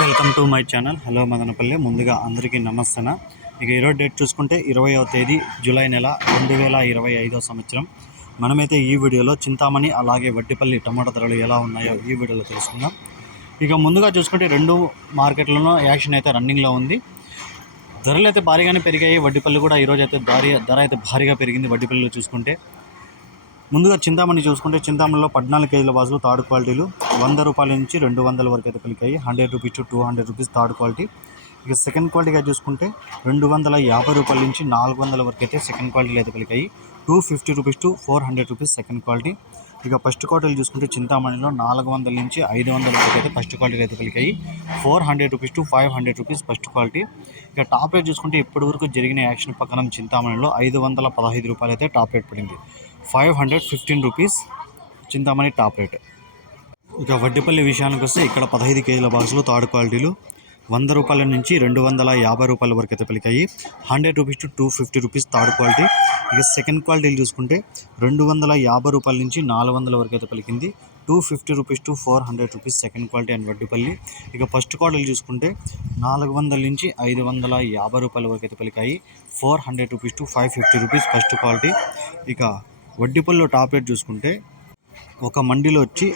Welcome to my channel. Hello Madanapalle. ముందుగా అందరికీ నమస్తన. ఇక ఈరోజు డేట్ చూసుకుంటే ఇరవయో తేదీ జూలై నెల రెండు వేల ఇరవై ఐదో సంవత్సరం. మనమైతే ఈ వీడియోలో చింతామణి అలాగే వడ్డిపల్లి టమాటా ధరలు ఎలా ఉన్నాయో ఈ వీడియోలో తెలుసుకుందాం. ఇక ముందుగా చూసుకుంటే రెండు మార్కెట్లలో యాక్షన్ అయితే రన్నింగ్లో ఉంది. ధరలు అయితే భారీగానే పెరిగాయి. వడ్డిపల్లి కూడా ఈరోజు అయితే భారీ ధర అయితే భారీగా పెరిగింది. వడ్డిపల్లిలో చూసుకుంటే ముందుగా చింతామణి చూసుకుంటే చింతామణిలో పద్నాలుగు కేజీల బాజులు థర్డ్ క్వాలిటీలు. వంద రూపాయల నుంచి రెండు వందల వరకు అయితే పలికాయి. Hundred rupees to two hundred rupees third quality. ఇక సెకండ్ క్వాలిటీగా చూసుకుంటే రెండు వందల యాభై రూపాయల నుంచి నాలుగు వందల వరకు అయితే సెకండ్ క్వాలిటీలు అయితే పలికాయి. Two fifty rupees to four hundred rupees second quality. ఇక ఫస్ట్ క్వాలిటీలు చూసుకుంటే చింతామణిలో నాలుగు వందల నుంచి ఐదు వందల వరకు అయితే ఫస్ట్ క్వాలిటీలు అయితే పలికాయి. Four hundred rupees to five hundred rupees first quality. ఇక టాప్ రేట్ చూసుకుంటే ఇప్పటివరకు జరిగిన యాక్షన్ ప్రకారం చింతామణిలో ఐదు వందల పదహైదు రూపాయలు అయితే టాప్ రేట్ పడింది. Five hundred fifteen rupees Chintamani top rate. ఇక వడ్డిపల్లి విషయానికి వస్తే ఇక్కడ పదహైదు కేజీల బాక్సులు థర్డ్ క్వాలిటీలు వంద రూపాయల నుంచి రెండు వందల యాభై రూపాయల వరకు అయితే పలికాయి hundred rupees to two fifty rupees third quality. ఇక సెకండ్ క్వాలిటీలు చూసుకుంటే రెండు వందల యాభై రూపాయల నుంచి నాలుగు వందల వరకు అయితే పలికింది two fifty rupees to four hundred rupees second quality and Vaddipalli. ఇక ఫస్ట్ క్వాలిటీలు చూసుకుంటే నాలుగు వందల నుంచి ఐదు వందల యాభై రూపాయల వరకు అయితే పలికాయి four hundred rupees to five fifty rupees first quality. ఇక వడ్డీపల్లిలో టాప్ రేట్ చూసుకుంటే ఒక మండిలో వచ్చి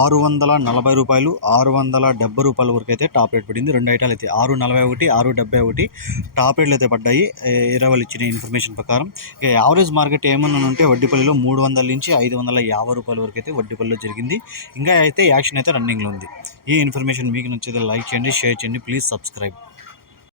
ఆరు వందల నలభై రూపాయలు ఆరు వందల డెబ్బై రూపాయల వరకు అయితే టాప్ రేట్ పడింది. రెండు ఐటాలు అయితే ఆరు నలభై ఒకటి ఆరు డెబ్బై ఒకటి టాప్ రేట్లు అయితే పడ్డాయి. ఇరవై ఇచ్చిన ఇన్ఫర్మేషన్ ప్రకారం. ఇక యావరేజ్ మార్కెట్ ఏమన్నా ఉంటే వడ్డీపల్లిలో మూడు వందల నుంచి ఐదు వందల యాభై రూపాయల వరకు అయితే వడ్డీపల్లిలో జరిగింది. ఇంకా అయితే యాక్షన్ అయితే రన్నింగ్లో ఉంది. ఈ ఇన్ఫర్మేషన్ మీకు నచ్చితే లైక్ చేయండి షేర్ చేయండి. Please subscribe.